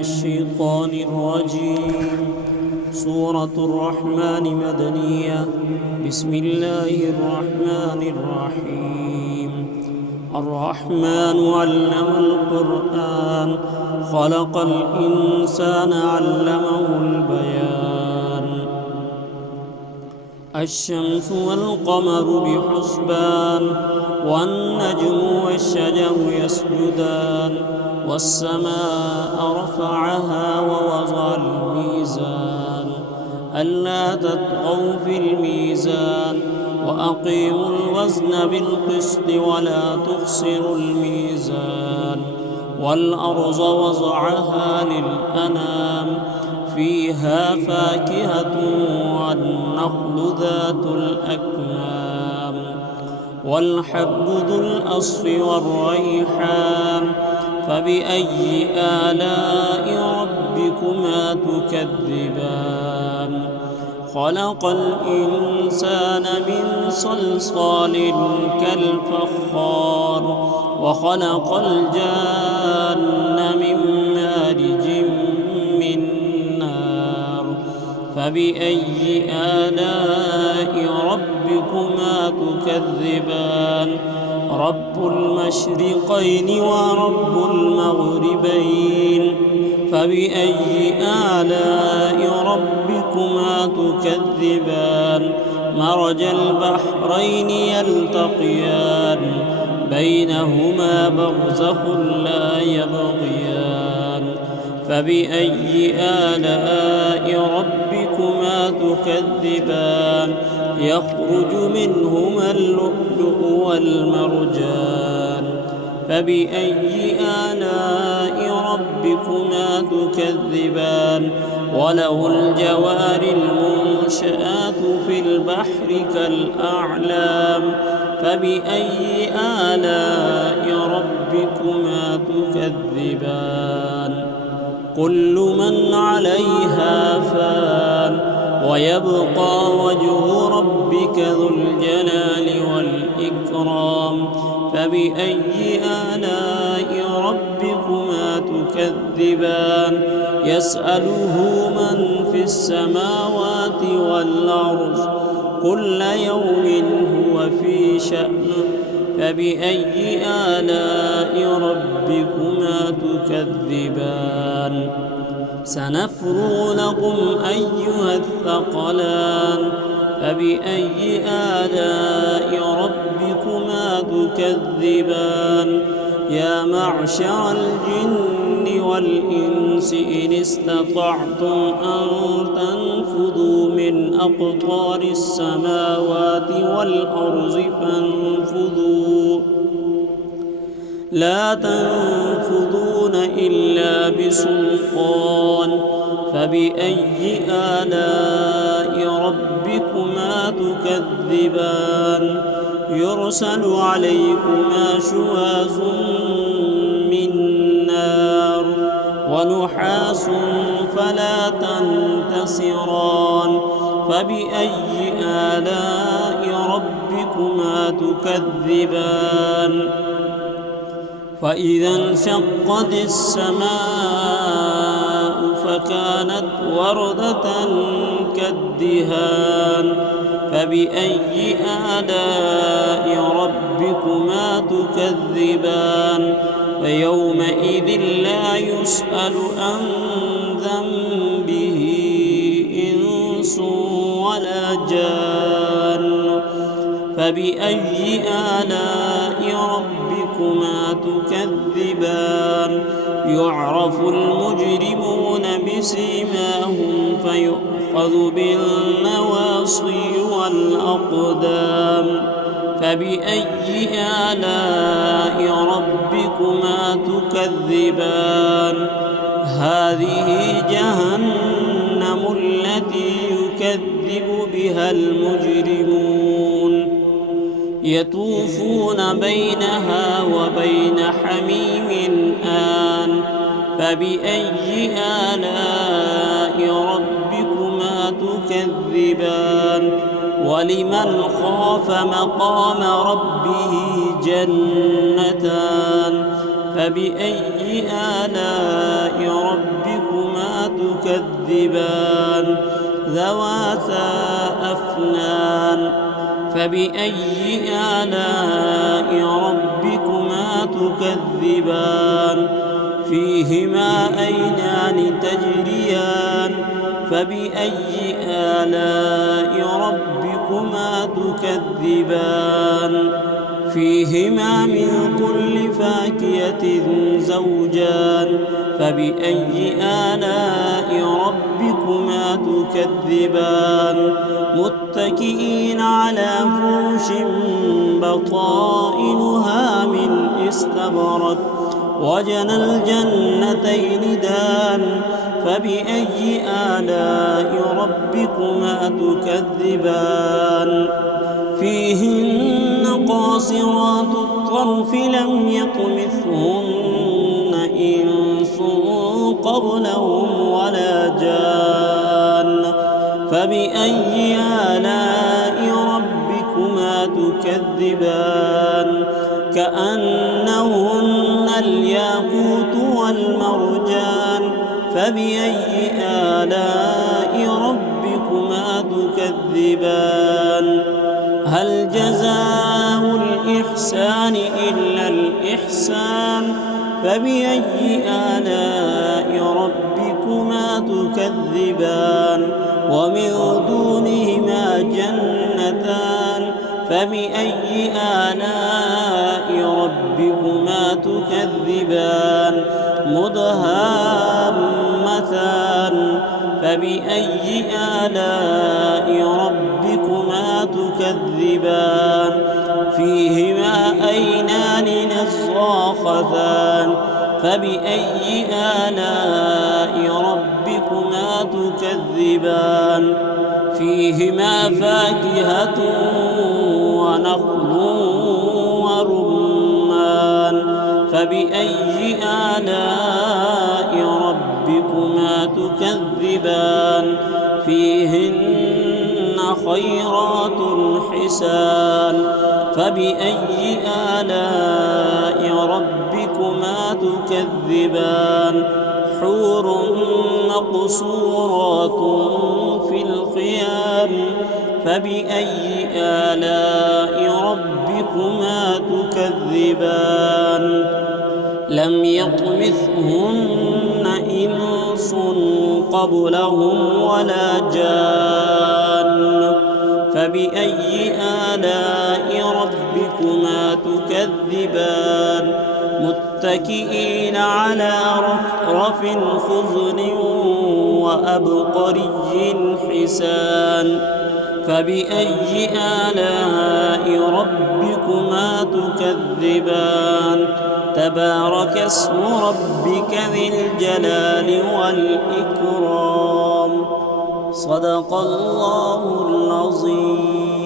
الشيطان الرجيم. سورة الرحمن مدنية. بسم الله الرحمن الرحيم. الرحمن علم القرآن، خلق الإنسان علمه البيان. الشمس والقمر بحسبان، والنجم والشجر يسجدان. والسماء رفعها ووضع الميزان، ألا تطغوا في الميزان، وأقيموا الوزن بالقسط ولا تخسروا الميزان. والأرض وضعها للأنام، فيها فاكهة والنخل ذات الأكمام، والحب ذو الأصف والريحان. فبأي آلاء ربكما تكذبان؟ خلق الإنسان من صلصال كالفخار، وخلق الجان من مارج من نار. فبأي آلاء ربكما تكذبان؟ رب المشرقين ورب المغربين. فبأي آلاء ربكما تكذبان؟ مرج البحرين يلتقيان، بينهما برزخ لا يبغيان. فبأي آلاء ربكما تكذبان؟ يخرج منهما اللؤلؤ والمرجان. فبأي آلاء ربكما تكذبان؟ وله الجوار المنشآت في البحر كالأعلام. فبأي آلاء ربكما تكذبان؟ كل من عليها فان، ويبقى وجه ربك ذو الجلال والإكرام. فبأي آلاء ربكما تكذبان؟ يسأله من في السماوات والأرض، كل يوم هو في شأن. فبأي آلاء ربكما تكذبان؟ سنفرغ لكم أيها الثقلان. فبأي آلاء ربكما تكذبان؟ يا معشر الجن والإنس إن استطعتم أن تنفذوا من أقطار السماوات والأرض فانفذوا، لا تنفذون إلا بسلطان. فبأي آلاء ربكما تكذبان؟ يرسل عليكما شواظ من نار، ونحاس فلا تنتصران. فبأي آلاء ربكما تكذبان؟ فإذا انشقت السماء فكانت وردة كالدهان. فبأي آلاء ربكما تكذبان؟ فيومئذ لا يسأل عن ذنبه إنس ولا جان. فبأي آلاء ربكما تكذبان؟ يعرف المجرمون بسيماهم فيؤخذ بالنواصي والأقدام. فبأي آلاء ربكما تكذبان؟ هذه جهنم التي يكذب بها المجرمون، يطوفون بينها وبين حميم آن. فبأي آلاء ربكما تكذبان؟ ولمن خاف مقام ربه جنتان. فبأي آلاء ربكما تكذبان ذواتا أفنان فبأي آلاء ربكما تكذبان فيهما عينان تجريان فبأي آلاء ربكما تكذبان فيهما من كل فاكهة زوجان فبأي آلاء ربكما تكذبان متكئين على فرش بطائنها من استبرق وجنى الجنتين دان فبأي آلاء ربكما تكذبان فيهن قاصرات الطرف لم يطمثهن إنس قبلهم ولا جان فبأي آلاء ربكما تكذبان كأنهن الياقوت والمرجان فبأي آلاء ربكما تكذبان هل جزاء الإحسان إلا الإحسان فبأي آلاء ربكما تكذبان ومن دونهما جنتان فبأي آلاء ربكما تكذبان مدهامتان فبأي آلاء ربكما تكذبان فيهما عينان نضاختان فبأي آلاء ربكما تكذبان فيهما فاكهة ونخل ورمان فبأي آلاء ربكما تكذبان فيهن خيرات حسان فبأي آلاء ربكما تكذبان حور مقصورات في الخيام فبأي آلاء ربكما تكذبان لم يطمثهن إنس قبلهم ولا جان فبأي آلاء ربكما تكذبان متكئين على رفرف خضر وأبقري حسان فبأي آلاء ربكما تكذبان تبارك اسم ربك ذي الجلال والإكرام صدق الله العظيم.